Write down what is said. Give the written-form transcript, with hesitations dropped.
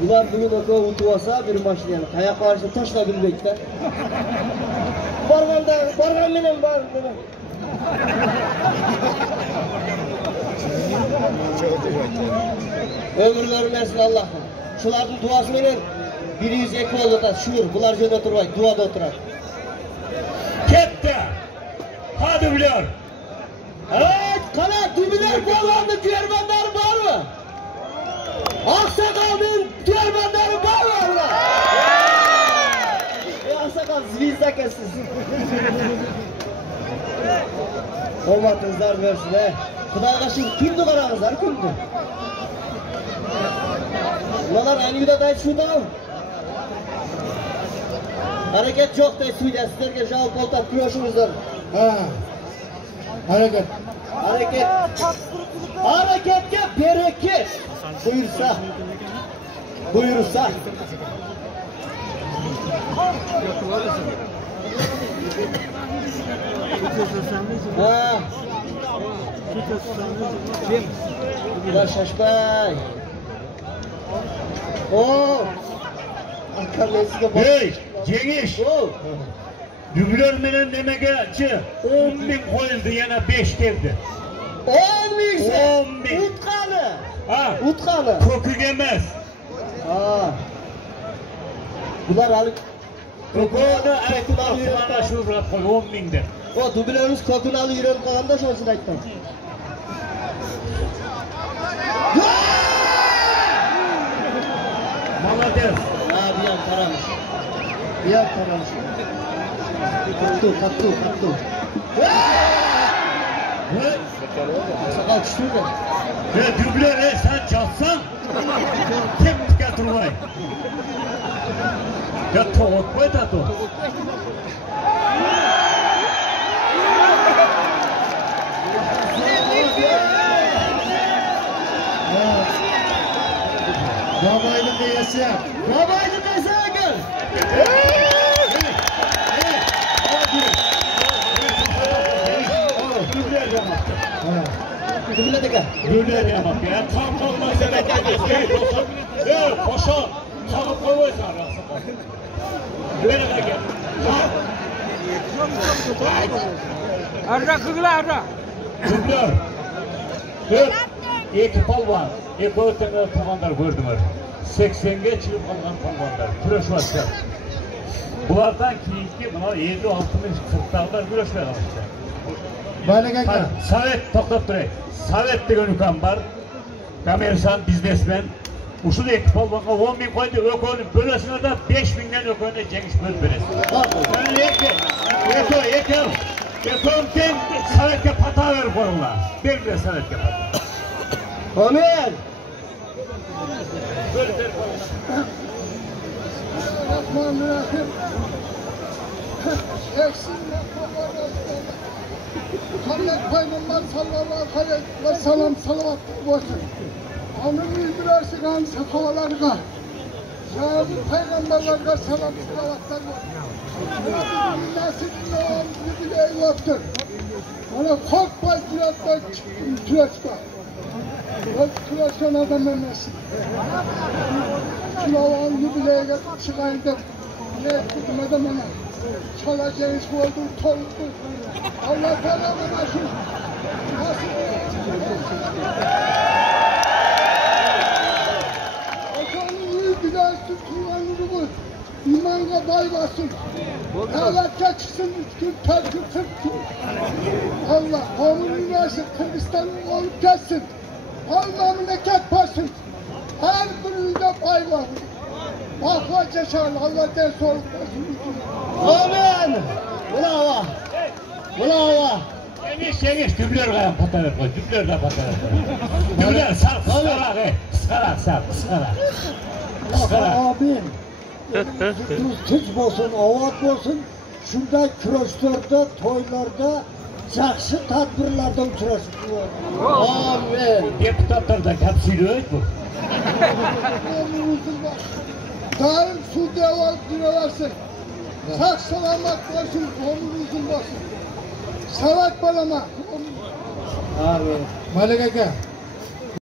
Bular bugün okul unutuyorsa bir maşinani qayoqqa borishni tashla bilmaydi. Borgan menem bor. Ömür vermesin Allah'ım. Şularning duosi bilan 102 oldu da şuur. Bular joyda turmaydi, duoda o'tiradi. Ketdi. Ha dublyör. Evet, qana dublyör bo'lganda tuyrmandari bormi? Oqsoqolning tuyrmandari bormi ular? Oqsoqol zvizdakasiz. Omadingizlar bersin. Xudoga shu kunni qarangizlar, kunni. Ular aniyda da şurada. Hareket yok da suyda sizlerge javob oltab kurashingizlar. Ha. Hareket. Hareketga bereket. Buyursa. Ha. Ya şaşbay. Hey, Cengiz. Dublör menen demegeçi 10.000 koyuldu, yana 5 geldi. 10.000. 10.000. Utqani. Ha. Utqani. Kökük emas. Ha. Bular hali Kökünü aytıp mana şu rap koy 10.000 de. o dublörümüz kökünü alıp yürüyüp kalanda şonusun ayttan. Молодец. Ha, bir yan taramış. Kaptı. Sakal düştü de. Ya dublör sen çalsan kim getirmay? Ya toğut koy da to. Babaylı diyesi. Gel. Dublör de gel. Dublör yamak ya. Tam olmaz ya. Ya paşa. Tam koyuyorsun arasında. Böyle de gel. Arra kıgla arra. Dublör. Dört. İki palvan. İki ötene palvanlar gördüm. 80'ge çıkıp kalan palvanlar. Güreş var. Bulardan keyifli bunlar 50-60 40'larlar güreş vermişler. Böyle Hadi, Savet toktap durayım. Savet de gönükan var. Kamersan, biznesmen. Usul ekip olmaka 10.000 koydu ökönün bölesine de 5.000'den ökönüne Cengiz böl bölesi. Ben yeter. Ökönken Savet'e pata ver koyunlar. Bir de Savet'e pata. Amin. Böyle ver koyunlar. Rahmanirrahim. Eksinle Hazreti Peygamber sallallahu aleyhi ve sellem salavat olsun. Onun bildirersin han sefalarına. Şahı peygamberlerine selam salavatlar olsun. Nasibinde olan bir eyvattır. Bana korkmaz dirattan türeçme. O türeçten adam emmesin. Şulavağın yübileye çıkayım da ne ettim adam ona. Çalacağız bu oldu, toluktu. Allah Teala bana şu nasip Okanın iyi bilensin, kullanırı bu. İmanına baymasın. Devletçe çıksın, 3 gün, 4 gün, 40 gün. Allah, Komünün versin, Kırgızistan'ın olup gelsin. Allah memleket basın. Her birinde pay var. Bakla çeşerli, Allah ders olup gelsin. Amin. Bravo. Cengiz dublör kayan pata ver koy. Dublör de pata ver koy. Dublör sıkarak. Abim, tuz olsun, avat olsun, şunda küreşlerde, toylarda, yaxşı tadbirlarda uçurasın. Amin. Deputatlar da kapsülüyor bu. Daim su devam direversin. Sağ selamet olsun, omurunuzun basın. Salat balama. Amin. Malek Ege.